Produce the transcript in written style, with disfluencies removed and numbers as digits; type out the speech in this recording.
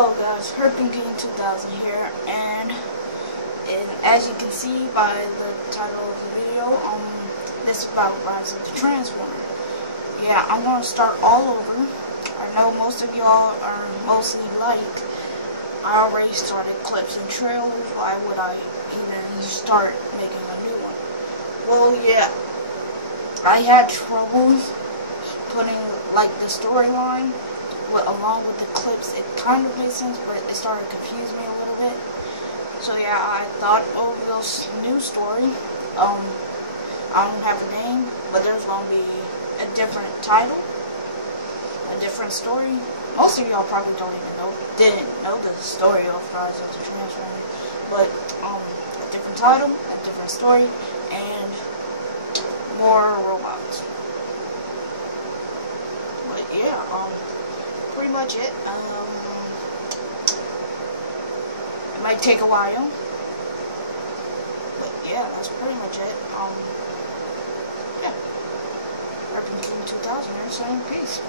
Hello guys, Herping King 2000 here, and as you can see by the title of the video, this is about Rise of the Transformer. Yeah, I'm gonna start all over. I know most of y'all are mostly like, I already started clips and trailers, why would I even start making a new one? Well, yeah, I had trouble putting like the storyline along with the clips. It kind of made sense, but it started to confuse me a little bit. So yeah, I thought of this new story. I don't have a name, but there's gonna be a different title, a different story. Most of y'all probably didn't know the story of Rise of the Transformer, but a different title, a different story, and more robots. But yeah, pretty much it. It might take a while, but yeah, that's pretty much it. Yeah, Herping King 2000 here saying peace.